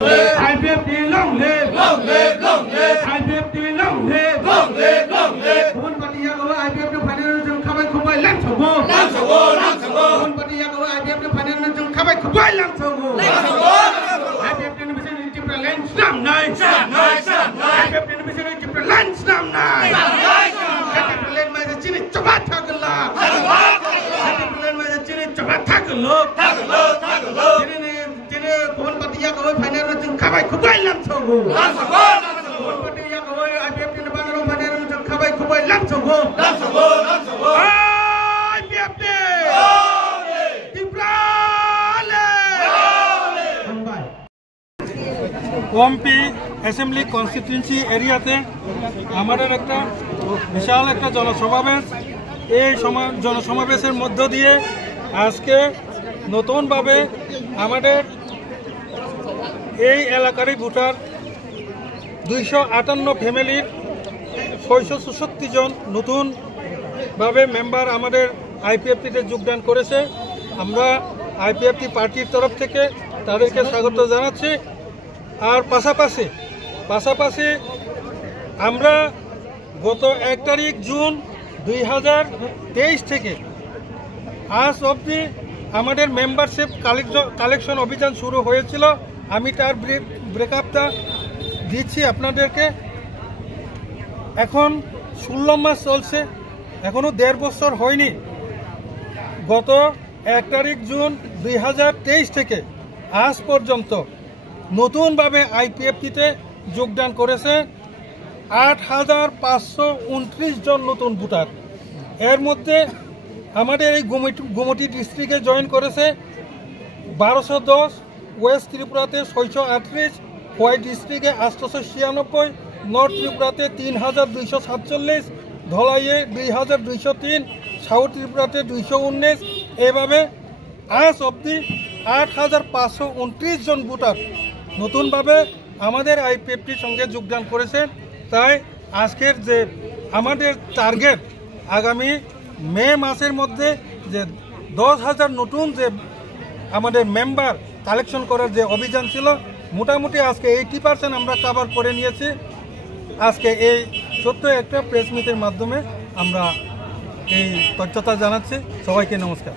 IPFT long live, long live, long live. IPFT long live, long live, long live. Kun Patiya ko IPFT financial jung khabai khubai lang chobo, lang chobo, lang chobo. Kun Patiya ko IPFT financial jung khabai khubai lang chobo, lang chobo, lang chobo. IPFT ni bisa ni cipta land snam nai, snam nai, snam nai. IPFT ni bisa ni cipta land snam nai, snam nai, snam nai. IPFT land mai chini choba thagla, thagla. IPFT land mai chini choba thaglo, thaglo, thaglo. Kun Patiya ko financial jung khabai khubai lang chobo, lang chobo, lang chobo. Kun Patiya ko IPFT ni banaro financial jung khabai khubai lang chobo, lang chobo, lang chobo. IPFT ওমপি assembly constituency এরিয়াতে আমাদের একটা বিশাল একটা জনসমাবেশ। এই জনসমাবেশের মধ্য দিয়ে আজকে নতুনভাবে আমাদের এই এলাকারই ভোটার 258 ফ্যামিলির 666 জন নতুনভাবে মেম্বার আমাদের আইপিএফটিতে যোগদান করেছে। আমরা আইপিএফটি পার্টির তরফ থেকে তাদেরকে স্বাগত জানাচ্ছি। আর পাশাপাশি আমরা গত 1 তারিখ জুন 2023 থেকে আজ অবধি আমাদের মেম্বারশিপ কালেকশন অভিযান শুরু হয়েছিল। আমি তার ব্রেকআপটা দিচ্ছি আপনাদেরকে। এখন 16 মাস চলছে, এখনও 1.5 বছর হয়নি। গত 1 তারিখ জুন 2023 থেকে আজ পর্যন্ত নতুনভাবে আইপিএফটিতে যোগদান করেছে 8529 জন নতুন ভোটার। এর মধ্যে আমাদের এই গোমতী ডিস্ট্রিক্টে জয়েন করেছে 1210, ওয়েস্ট ত্রিপুরাতে 638, হোয়াইট ডিস্ট্রিক্টে 896, নর্থ ত্রিপুরাতে 3247, ধলাইয়ে 2203, সাউথ ত্রিপুরাতে 219। এভাবে আজ অবধি 8529 জন ভোটার নতুনভাবে আমাদের আইপিএফটির সঙ্গে যোগদান করেছে। তাই আজকের যে আমাদের টার্গেট আগামী মে মাসের মধ্যে যে 10,000 নতুন যে আমাদের মেম্বার কালেকশন করার যে অভিযান ছিল, মোটামুটি আজকে 80% আমরা কভার করে নিয়েছি। আজকে এই ছোট্ট একটা প্রেস মিটের মাধ্যমে আমরা এই তথ্যতা জানাচ্ছি। সবাইকে নমস্কার।